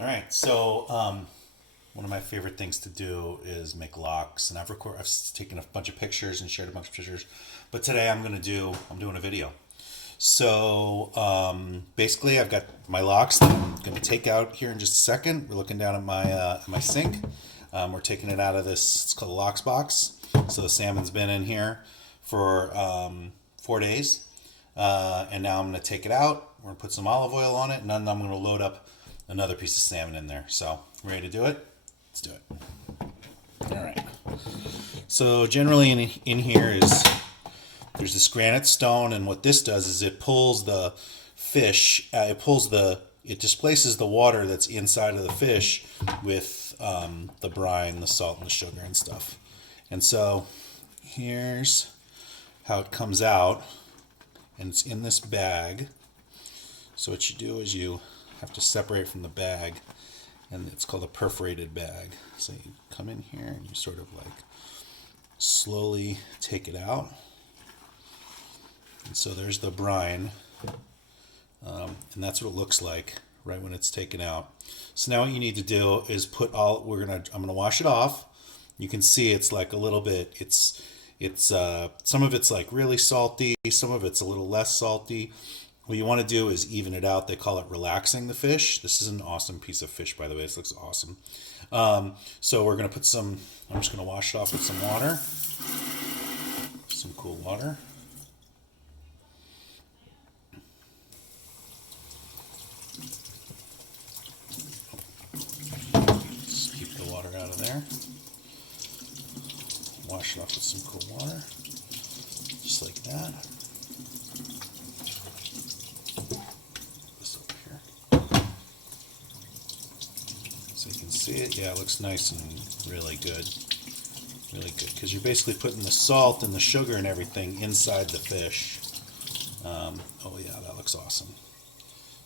All right, so one of my favorite things to do is make locks, and I've taken a bunch of pictures and shared a bunch of pictures, but today I'm doing a video. So basically, I've got my locks that I'm going to take out here in just a second. We're looking down at my sink. We're taking it out of this. It's called a locks box. So the salmon's been in here for 4 days, and now I'm going to take it out. We're going to put some olive oil on it, and then I'm going to load up another piece of salmon in there. So ready to do it? Let's do it. All right. So generally in here is there's this granite stone, and what this does is it pulls the fish. It displaces the water that's inside of the fish with the brine, the salt, and the sugar and stuff. And so here's how it comes out, and it's in this bag. So what you do is you have to separate from the bag, and it's called a perforated bag. So you come in here and you sort of like slowly take it out. And so there's the brine, and that's what it looks like right when it's taken out. So now what you need to do is I'm gonna wash it off. You can see it's like a little bit. It's some of it's like really salty, some of it's a little less salty. What you want to do is even it out. They call it relaxing the fish. This is an awesome piece of fish, by the way. This looks awesome. So we're gonna I'm just gonna wash it off with some water, some cool water. Just keep the water out of there. Wash it off with some cool water, just like that. This over here, so you can see it. Yeah, it looks nice and really good. Because you're basically putting the salt and the sugar and everything inside the fish. Oh yeah, that looks awesome.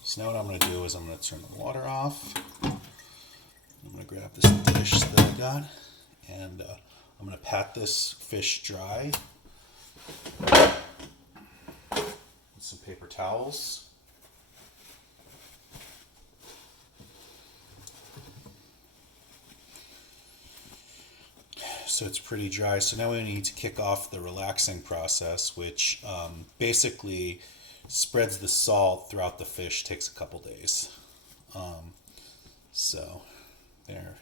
So now what I'm going to do is I'm going to turn the water off. I'm going to grab this dish that I got, and I'm going to pat this fish dry with some paper towels. So it's pretty dry. So now we need to kick off the relaxing process, which basically spreads the salt throughout the fish. Takes a couple days. So there,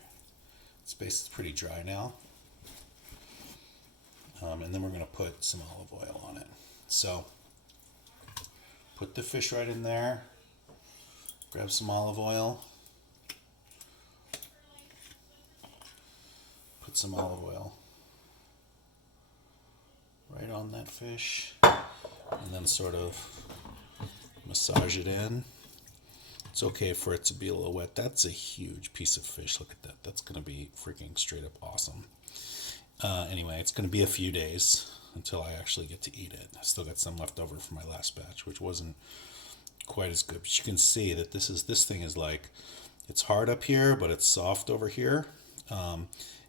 it's basically pretty dry now. And then we're going to put some olive oil on it. So put the fish right in there. Grab some olive oil. Put some olive oil right on that fish, and then sort of massage it in. It's okay for it to be a little wet. That's a huge piece of fish. Look at that. That's going to be freaking straight up awesome. Anyway, it's going to be a few days until I actually get to eat it. I still got some left over from my last batch, which wasn't quite as good. But you can see that this thing is like, it's hard up here, but it's soft over here.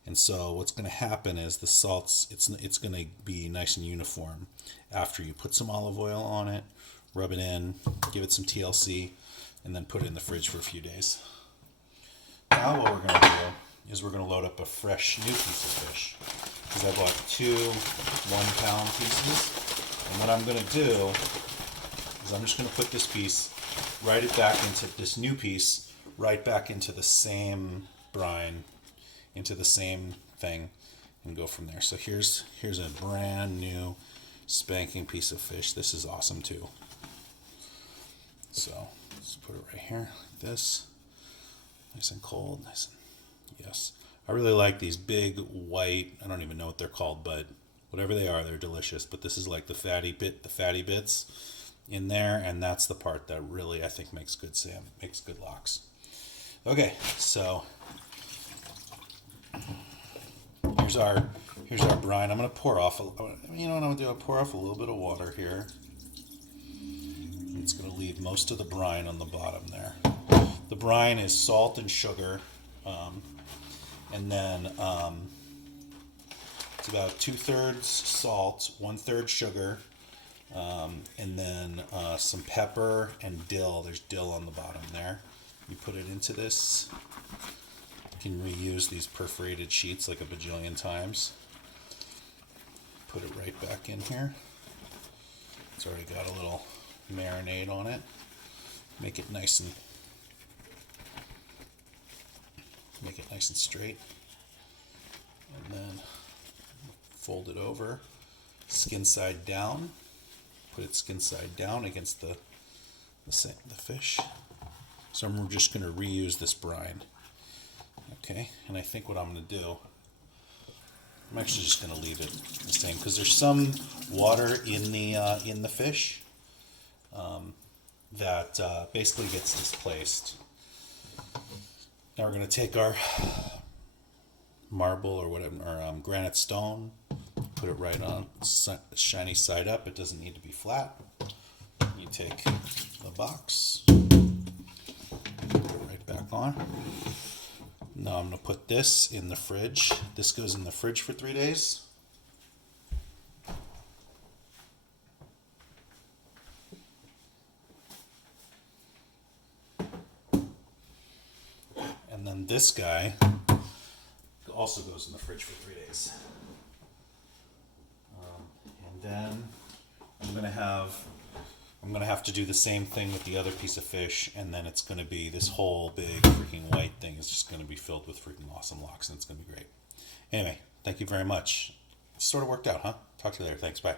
And so what's going to happen is the salts, it's going to be nice and uniform after you put some olive oil on it, rub it in, give it some TLC, and then put it in the fridge for a few days. Now what we're going to do is we're going to load up a fresh new piece of fish, because I bought two 1 pound pieces. And what I'm going to do is I'm just going to put this piece, this new piece, right back into the same brine, into the same thing, and go from there. So here's a brand new spanking piece of fish. This is awesome too. So let's put it right here like this, nice and cold, yes. I really like these big white, I don't even know what they're called, but whatever they are, they're delicious. But this is like the fatty bits in there, and that's the part that really I think makes good lox. Okay, so here's our brine. I'm gonna pour off. You know what I'm gonna do? I'll pour off a little bit of water here. It's gonna leave most of the brine on the bottom there. The brine is salt and sugar, and then it's about 2/3 salt, 1/3 sugar, and then some pepper and dill. There's dill on the bottom there. You put it into this. You can reuse these perforated sheets like a bajillion times. Put it right back in here. It's already got a little marinade on it. Make it nice and straight. And then fold it over, skin side down. Put it skin side down against the fish. So I'm just going to reuse this brine. Okay, and I think what I'm going to do, I'm actually just going to leave it the same because there's some water in the fish that basically gets displaced. Now we're going to take our marble or whatever, or granite stone, put it right on shiny side up. It doesn't need to be flat. You take the box, put it right back on. Now I'm going to put this in the fridge. This goes in the fridge for 3 days. And then this guy also goes in the fridge for 3 days. And then I'm gonna have to do the same thing with the other piece of fish, and then it's gonna be this whole big freaking white thing is just gonna be filled with freaking awesome lox, and it's gonna be great. Anyway, thank you very much. Sort of worked out, huh? Talk to you later. Thanks. Bye.